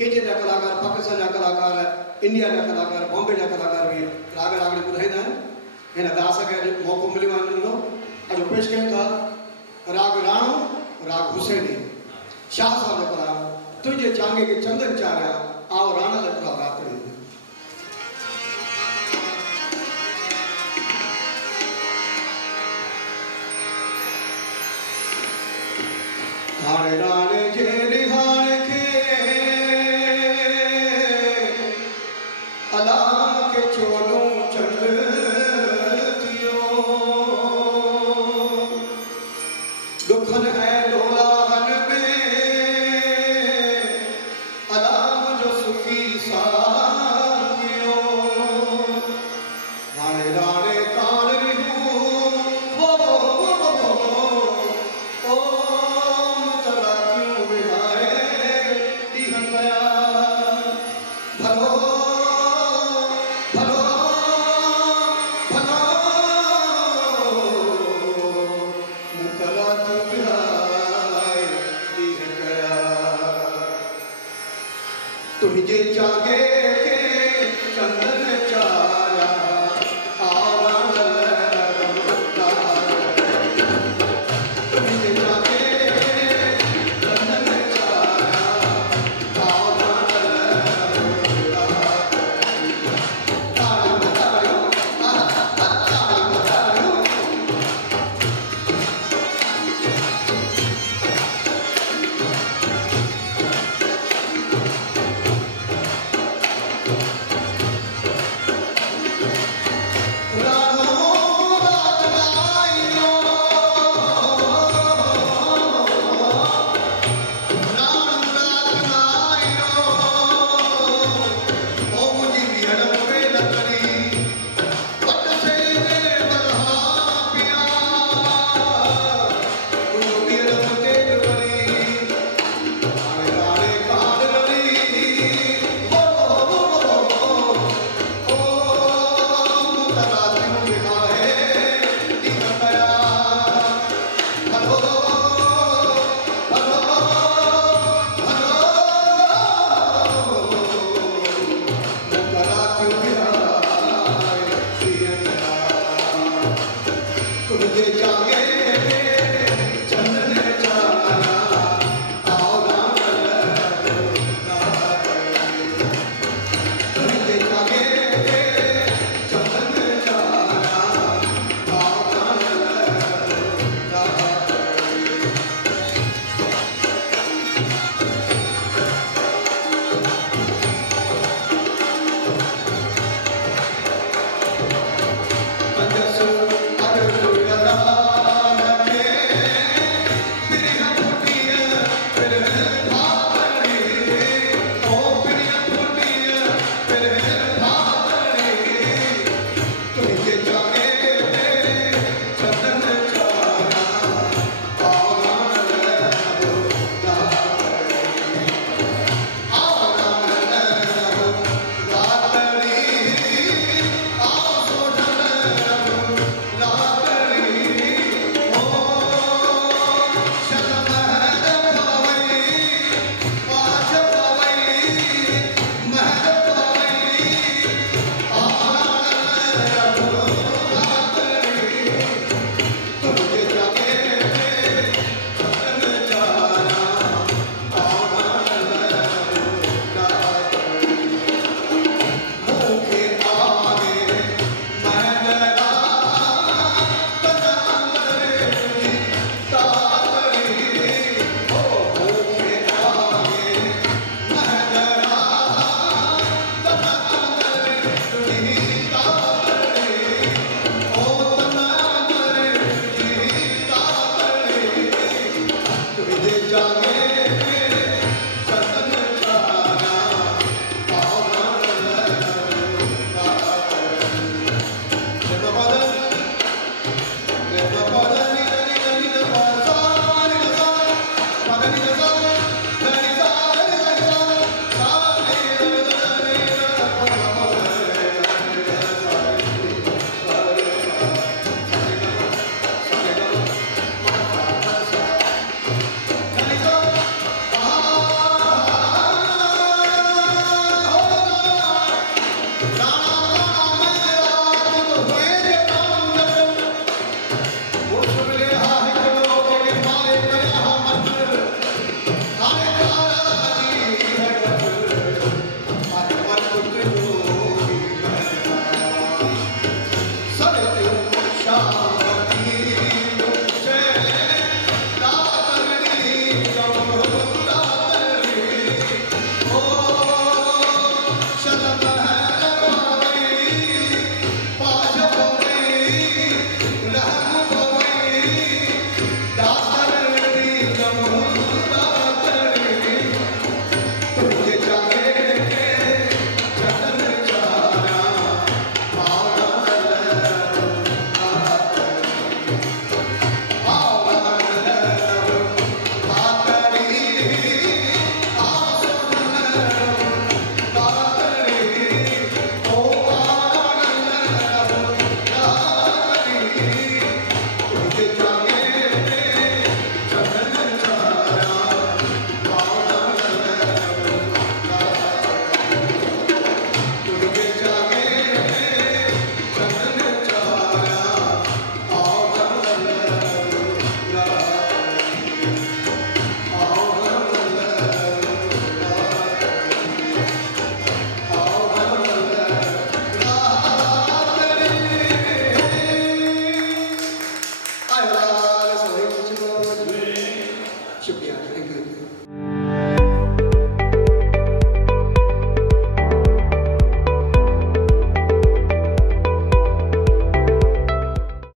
KJ जा कलाकार, पाकिस्तान जा कलाकार, इंडिया जा कलाकार, बॉम्बे जा कलाकार भी राग रागड़ी ॿुधाईंदा आहिनि। हिन दास खे अॼु मौक़ो मिलियो आहे हिननि अॼु पेश कयूं था राग राणो, राग हुसैनी। शाह साहब जो कलाम तुझे चांगे के चंदन चारिया आओ राणा जा कलाम रातड़ी। हाणे राणे जे रिहाण खे अलाम के चोलो चंड थियो दुखन ऐं डोलाहन में अलाम जो सुखी साथियो। हाणे राणे कान रिहूं वो तलाकियूं विहाए ॾींहं कया भलो भलो भलो तलाकियूं विहाए ॾींहं कया तुंहिंजे चागे खे चंद